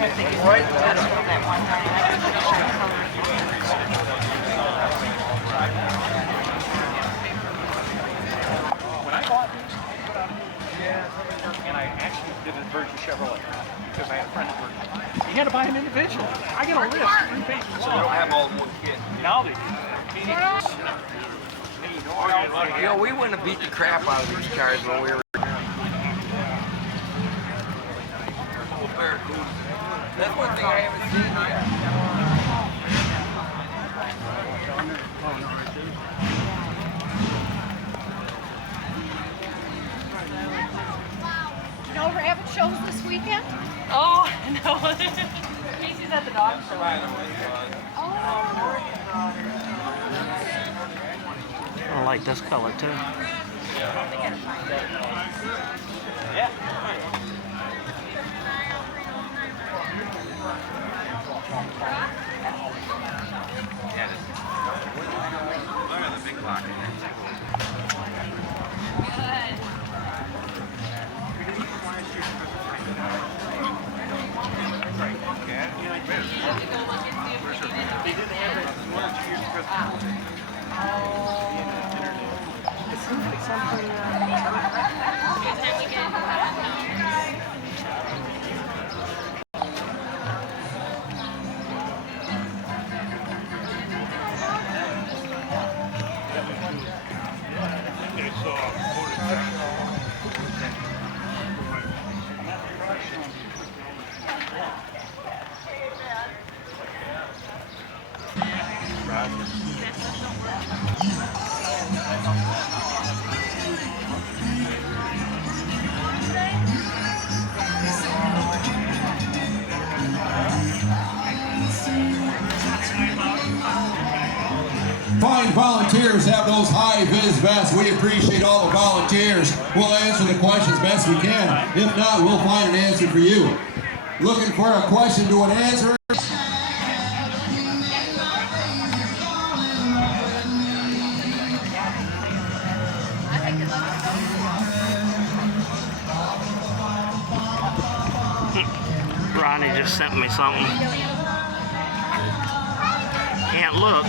Right. When I bought these, and I actually did a Virgin Chevrolet because I had a friend that worked. You had to buy them individually. I get a list, 3 pages long. So they don't have all in one kit. Now they do. You know, we wouldn't have beat the crap out of these cars when we were. That's one thing I haven't seen yet. You know, we're having shows this weekend? Oh, no. Casey's at the dog show. I like this color too. Yeah. Look at the big block. Fine volunteers have those high-vis vests. We appreciate all the volunteers. We'll answer the questions best we can. If not, we'll find an answer for you. Looking for a question to an answer? Ronnie just sent me something. Can't look.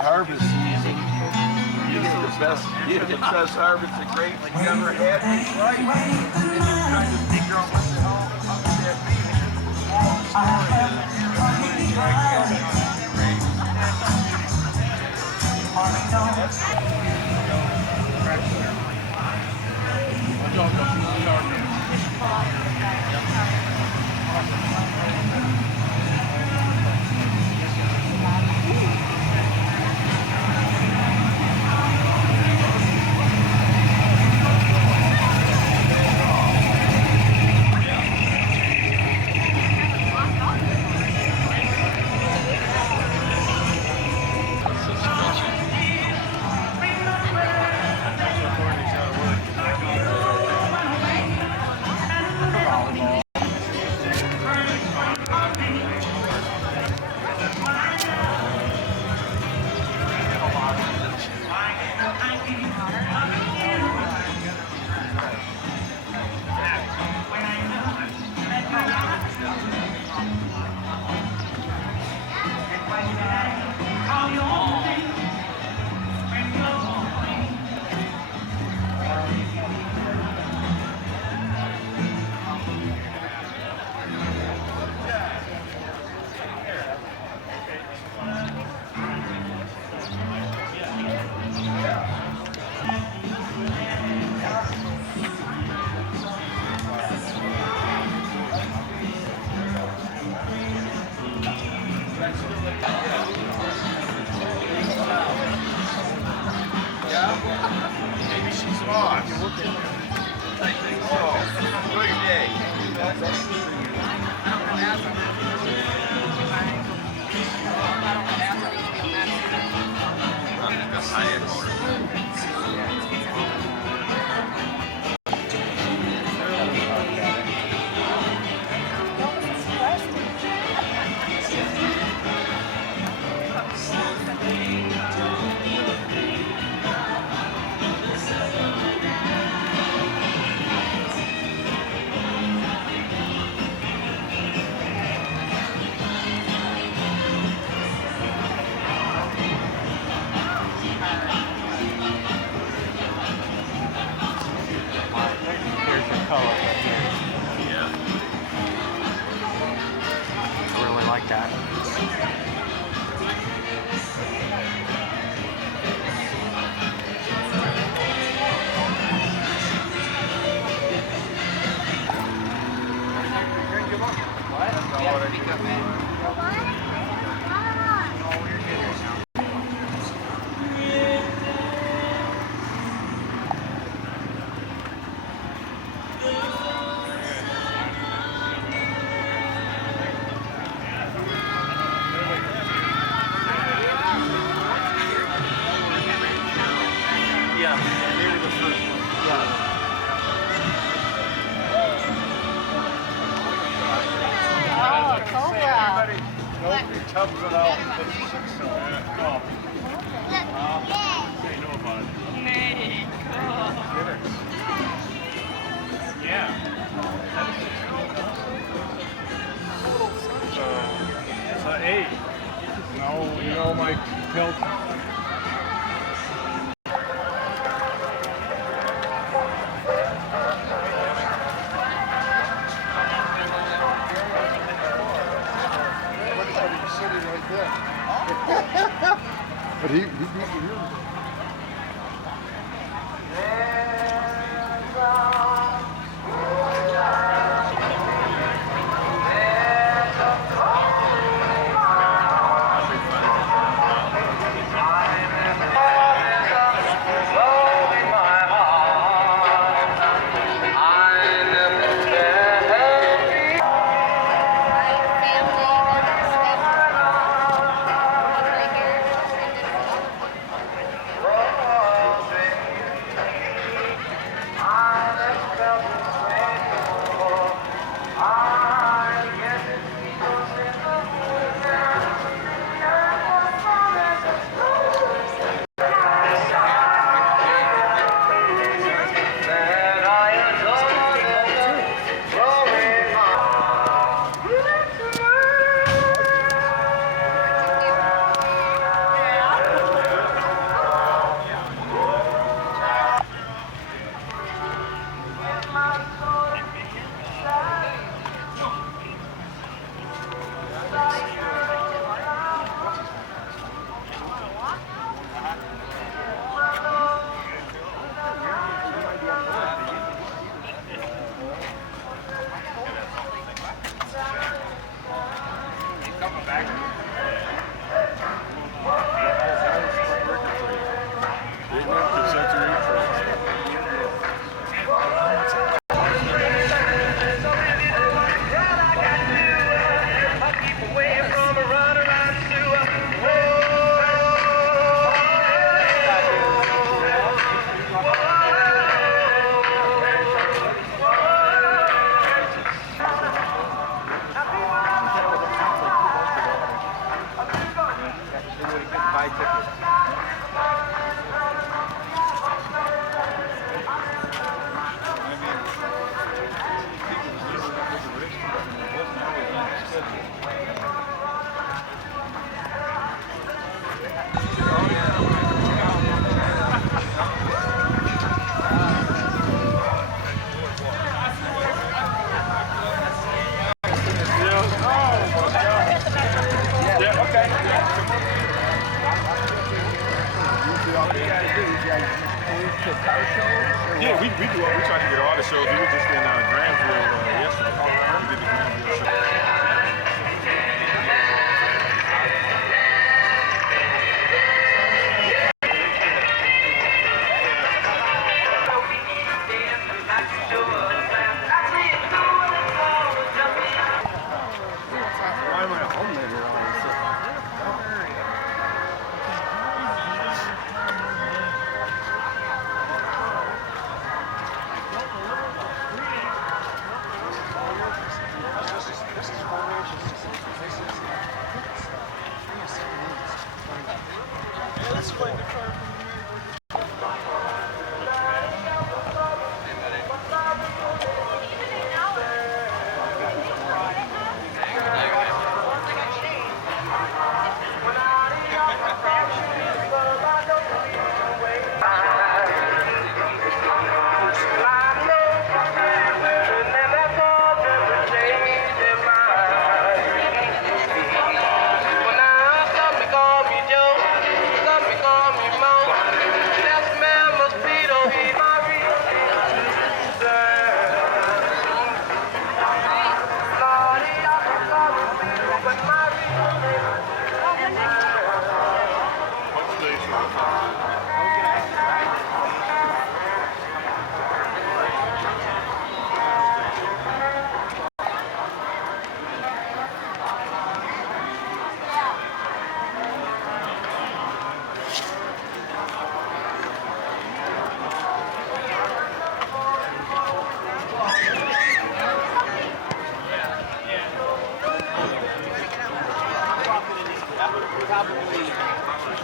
Harvest season. You get the best harvest of grapes that you ever had. Right. And you're trying to figure out what the hell up that beef. Oh, Cobra. Nobody tubs it out. Oh. They know about it. Hey, cool. Yeah. So, hey, you know my pill. But he beat you.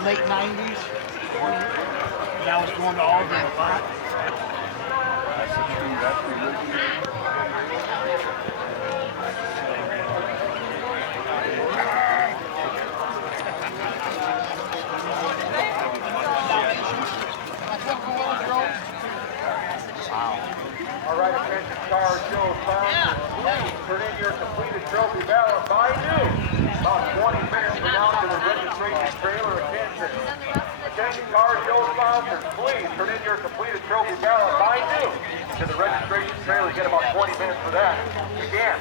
late 90s. And I was going to Auburn a lot. That's the true, that's the original. All right, attention, car show sponsors. Turn in your completed trophy ballot by noon. About 20 minutes from now to the registration trailer. Attention, car show sponsors. Please turn in your completed trophy ballot by noon to the registration trailer. Get about 20 minutes for that. Again,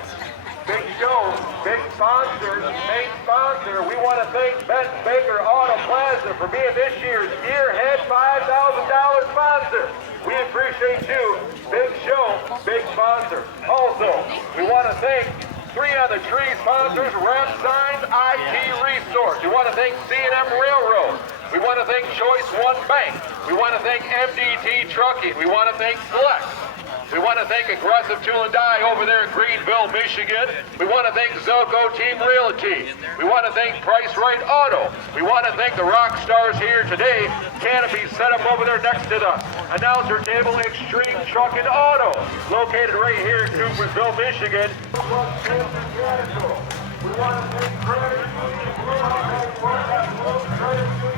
big show, big sponsor, main sponsor. We want to thank Ben Baker Auto Plaza for being this year's Gearhead $5,000 sponsor. We appreciate you. Big show, big sponsor. Also, we want to thank 3 on the Tree sponsors, Rep Signs, IT Resource. We want to thank C&M Railroad. We want to thank Choice One Bank. We want to thank MDT Trucking. We want to thank Flex. We want to thank Aggressive Tool and Die over there in Greenville, Michigan. We want to thank Zilco Team Realty. We want to thank Price Right Auto. We want to thank the rock stars here today. Canopy set up over there next to the announcer table, Extreme Truck and Auto, located right here in Coopersville, Michigan. We want to thank Credit Union,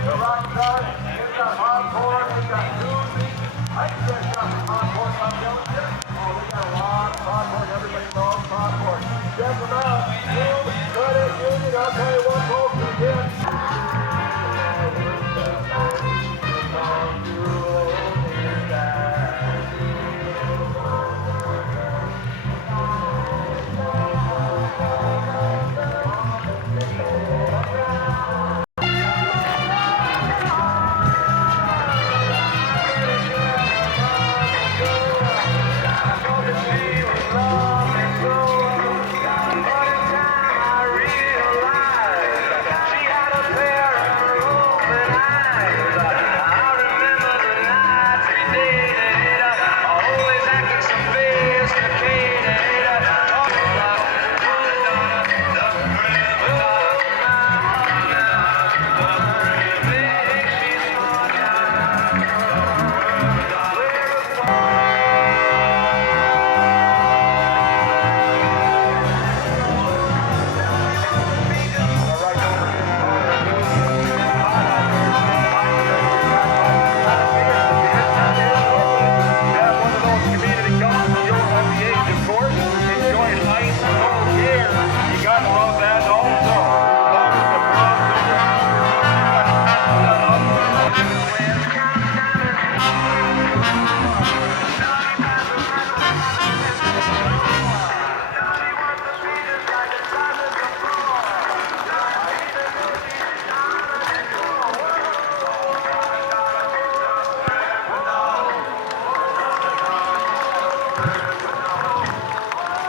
the rock stars. It's got popcorn, it's got koozies. I can get some popcorn, I'm telling you. Oh, we got a lot of popcorn. Everybody loves popcorn. Check them out. Credit Union, I'll tell you what, folks, again.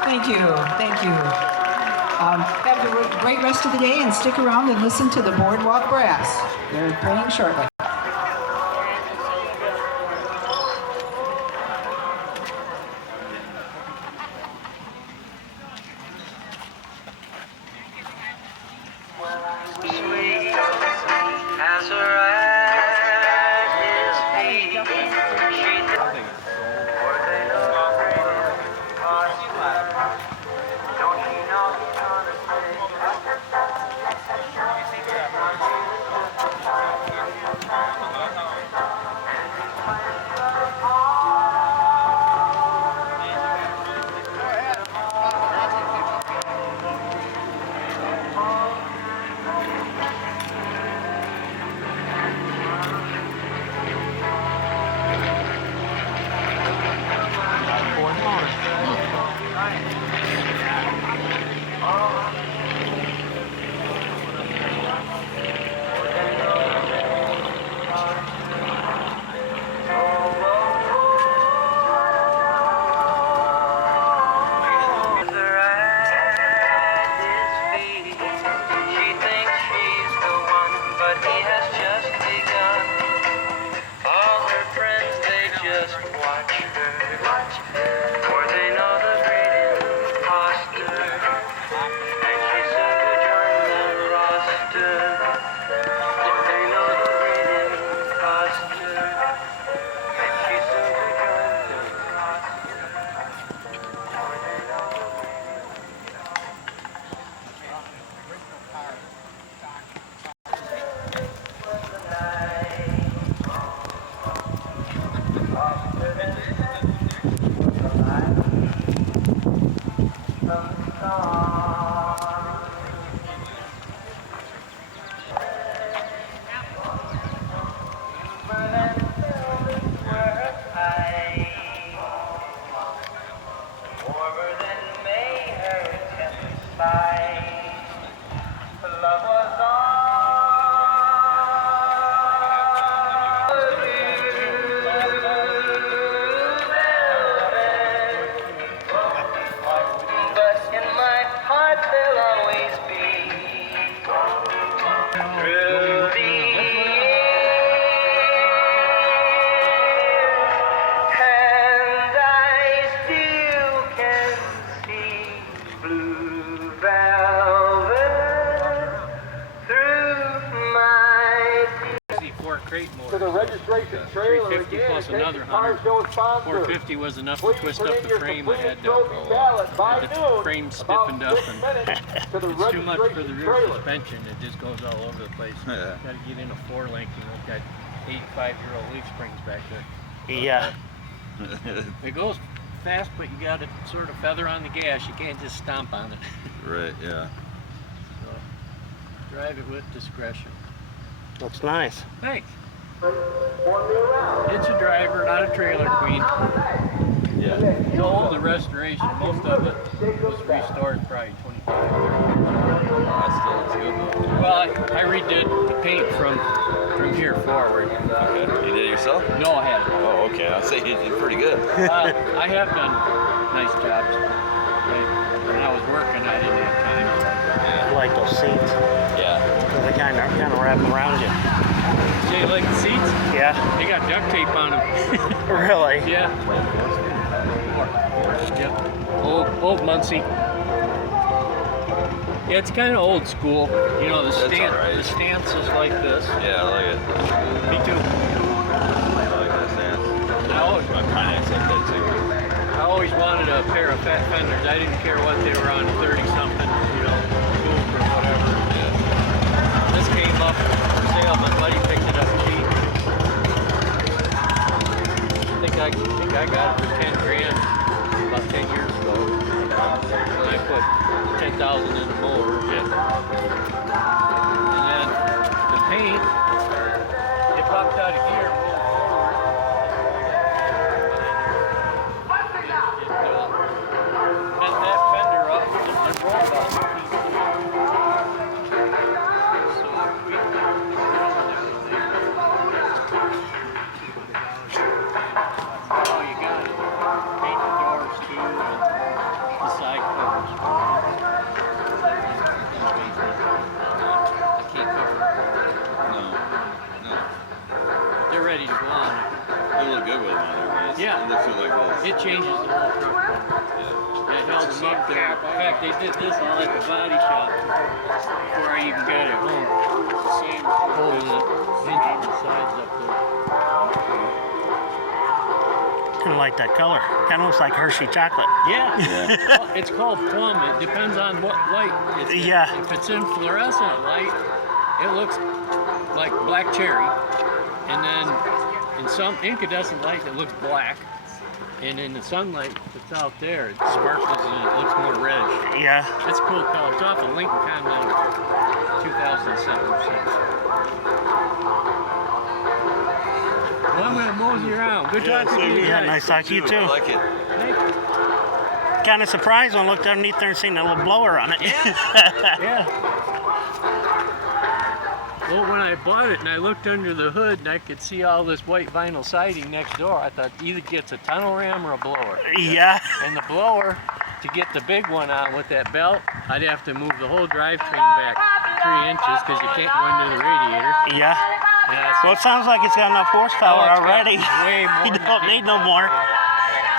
Thank you. Have a great rest of the day and stick around and listen to the Boardwalk Brass. They're playing shortly. Crate motor. To the registration trailer 350 again. plus another Attention car 100. show sponsor. 450 was enough to Please twist put up in the your frame. I had completed to trophy ballot by had the noon. frame About stiffened up 6 and minutes to the it's too much for the registration rear trailer. suspension. It just goes all over the place. Yeah. Got to get in a 4-link. You know, got 85-year-old leaf springs back there. Yeah. It goes fast, but you got to sort of feather on the gas. You can't just stomp on it. Right, yeah. So, drive it with discretion. Looks nice. Thanks. It's a driver, not a trailer queen. Yeah. It's all the restoration. Most of it was restored probably 25 years. That's still good. Well, I redid the paint from here forward. Okay. You did it yourself? No, I haven't. Oh, okay. I'll say you did pretty good. I have done nice jobs. When I was working, I didn't have time. I like those seats. Yeah. They kind of wrap around you. Jay, like the seats? Yeah. They got duct tape on them. Really? Yeah. Yep. Old Muncie. Yeah, it's kind of old school. You know, the stance is like this. Yeah, I like it. Me too. I like that stance. I'm kind of accept that too. I always wanted a pair of fat fenders. I didn't care what they were on, 30-something, you know, coupe or whatever. Yeah. This came up for sale. My buddy picked it up cheap. I think I got it for 10 grand about 10 years ago. When I put 10,000 in the motor. Yeah. And then the paint, it popped out of gear, rolled forward. Bent that fender up and rolled out. So we oh, you got it. Paint the doors too and the side covers. I can't cover it. No. They're ready to go on. They look good with them on there, but Yeah. it looks like this. It changes the whole truck. It held them up there. In fact, they did this all at the body shop before I even got it home. Same holding it, hinging the sides up there. Kind of like that color. Kind of looks like Hershey chocolate. Yeah. Well, it's called plum. It depends on what light it's in. Yeah. If it's in fluorescent light, it looks like black cherry. And then in some incandescent light, it looks black. And in the sunlight that's out there, it sparkles and it looks more reddish. Yeah. It's a cool color. It's off of Lincoln Continental 2007 or 6. Well, I'm going to mosey around. Good talking to you Yeah, guys. nice talking to you I too. like it. Kind of surprised when I looked underneath there and seen a little blower on it. Yeah. Well, when I bought it and I looked under the hood and I could see all this white vinyl siding next door, I thought either gets a tunnel ram or a blower. Yeah. And the blower, to get the big one on with that belt, I'd have to move the whole drivetrain back 3 inches because you can't go into the radiator. Yeah. Yeah, Well, it sounds like it's got enough horsepower Oh, it's got already. way more You than don't it need no more.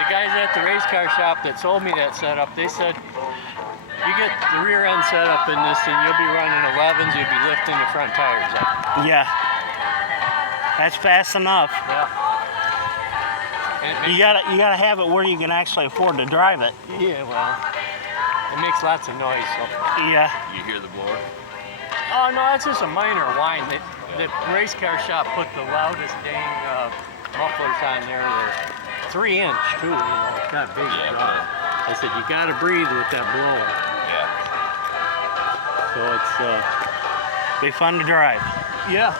The guys at the race car shop that sold me that setup, they said, you get the rear end setup in this and you'll be running 11s, you'll be lifting the front tires up. Yeah. That's fast enough. Yeah. And it You gotta have it where you can actually afford to drive it. Yeah, well, it makes lots of noise. So. Yeah. You hear the blower? Oh no, that's just a minor whine. The race car shop put the loudest dang mufflers on there. They're 3 inch too. You know, it's not big. Yeah, I said, you gotta breathe with that blower. Yeah. So it's, Be fun to drive. yeah.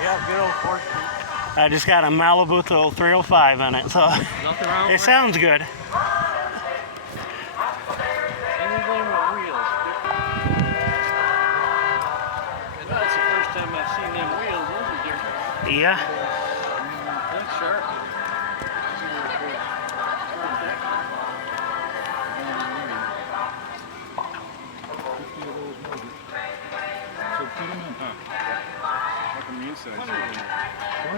Yeah, good old 4-speed. I just got a Malibu 305 in it, so Nothing wrong it with sounds good. anything with wheels. That's the first time I've seen them wheels. Those are different. Yeah. That's sharp. So put them in, huh? Like on the inside.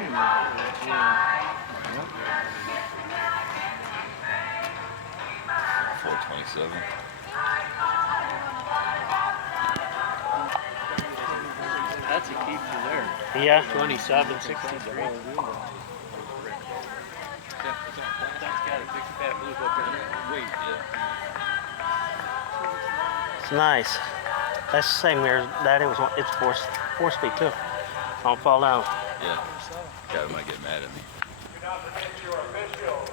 427. That's a keeper there. Yeah. 27, 63. That's got a big fat blue book on it. Wait, yeah. It's nice. That's the same mirror. That it was. It's four speed too. Don't fall down. Yeah. Guy might get mad at me. You're not the your official.